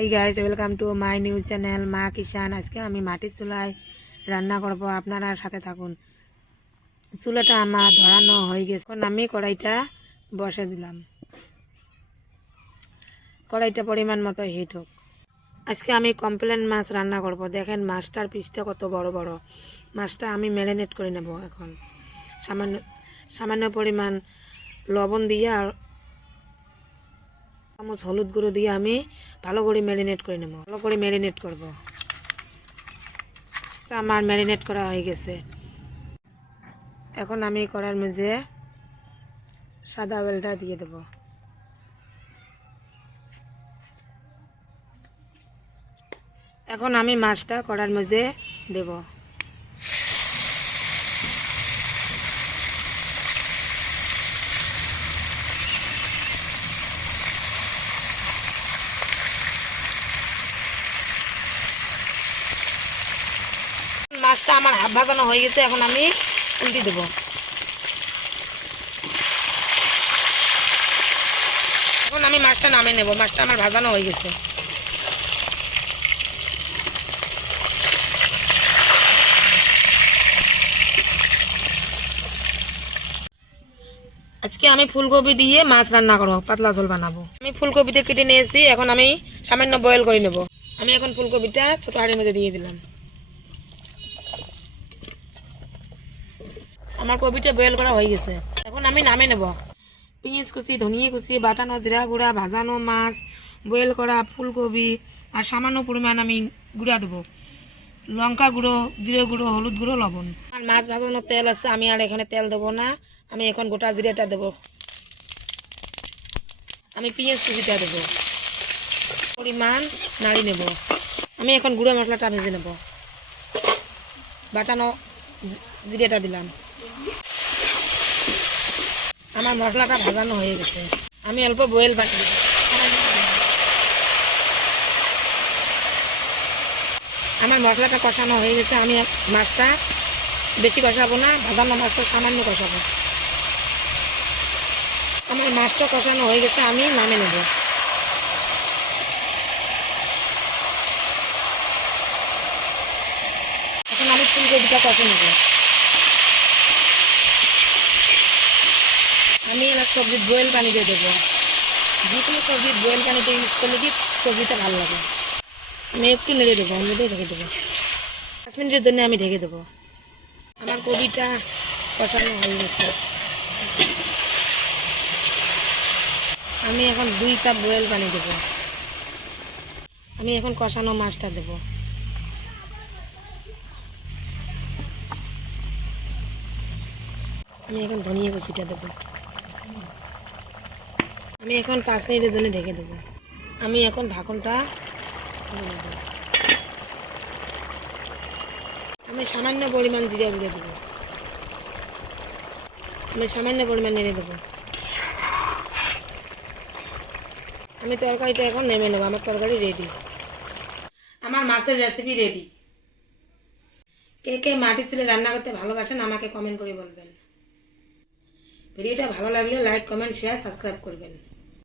Hi guys, welcome to my news channel মা কিষান। আজকে আমি মাটির চুলায় রান্না করব, আপনারা সাথে থাকুন। চুলাটা আমার ধরানো হয়ে গেছে, এখন আমি কড়াইটা বসে দিলাম। কড়াইটা পরিমাণ মতো হিট হোক। আজকে আমি কমপ্লেন মাছ রান্না করব। দেখেন মাছটার পিসটা কত বড় বড়। মাছটা আমি ম্যারিনেট করে নেব। এখন সামান্য সামান্য পরিমাণ লবণ দিয়ে আর চামচ হলুদ গুঁড়ো দিয়ে আমি ভালো করে ম্যারিনেট করে নেব। ভালো করে ম্যারিনেট করব। আমার ম্যারিনেট করা হয়ে গেছে। এখন আমি কড়ার মধ্যে সাদা বেলটা দিয়ে দেব। এখন আমি মাছটা কড়ার মধ্যে দেব। মাছটা আমার হাফ ভাজানো হয়ে গেছে, এখন আমি উল্টে দেব। এখন আমি মাছটা নামিয়ে নেব। মাছটা আমার ভাজানো হয়ে গেছে। আজকে আমি ফুলকপি দিয়ে মাছ রান্না করবো, পাতলা ঝোল বানাবো। আমি ফুলকপিটা কেটে নিয়েছি, এখন আমি সামান্য বয়েল করে নেব। আমি এখন ফুলকপিটা ছোট হাঁড়ির মধ্যে দিয়ে দিলাম। আমার কপিটা বয়েল করা হয়ে গেছে, এখন আমি নামিয়ে নেব। পেঁয়াজ কুচি, ধনিয়া কুচি, বাটানো জিরা গুঁড়া, ভাজানো মাছ, বয়েল করা ফুলকপি আর সামান্য পরিমাণ আমি গুঁড়া দেবো। লঙ্কা গুঁড়ো, জিরে গুঁড়ো, হলুদ গুঁড়ো, লবণ। আর মাছ ভাজানোর তেল আছে, আমি আর এখানে তেল দেবো না। আমি এখন গোটা জিরেটা দেবো। আমি পেঁয়াজ কুচিটা দেবো, পরিমাণ নাড়ি নেব। আমি এখন গুঁড়ো মশলাটা ভেজে নেব। বাটানো জিরেটা দিলাম। আমার মশলাটা ভাজানো হয়ে গেছে, আমি অল্প বয়েল পানি দেব। আমার মশলাটা কষানো হয়ে গেছে, আমি মাছটা বেশি কষাবো না, ভাজানো মাছটা সামান্য কষাবো। আমার মাছটা কষানো হয়ে গেছে, আমি নামে নেব। এখন আমি ফুলকপিটা কষে নেব। আমি এবার সবজির বয়েল পানি দিয়ে দেবো। যে কোনো সবজির বয়েল পানিতে ইউজ করলে কি সবজিটা ভালো লাগে। আমি একটু নেড়ে দেবো, নেড়ে ঢেকে দেবো। 5 মিনিটের জন্য আমি ঢেকে দেবো। আমার কপিটা কষানো হয়ে গেছে। আমি এখন 2 কাপ বয়েল পানি দেব। আমি এখন কষানো মাছটা দেব। আমি এখন ধনিয়া কুচিটা দেব। আমি এখন 5 মিনিটের জন্য ঢেকে দেবো। আমি এখন ঢাকনটা খুলে দেব। আমি সামান্য পরিমাণ জিরা গুঁড়ো দেবো। আমি সামান্য পরিমাণ নেড়ে দেবো। আমি তরকারিটা এখন নেমে নেবো। আমার তরকারি রেডি। আমার মাছের রেসিপি রেডি। কে কে মাটির চুলে রান্না করতে ভালোবাসেন আমাকে কমেন্ট করে বলবেন। ভিডিওটা ভালো লাগলে লাইক, কমেন্ট, শেয়ার, সাবস্ক্রাইব করবেন।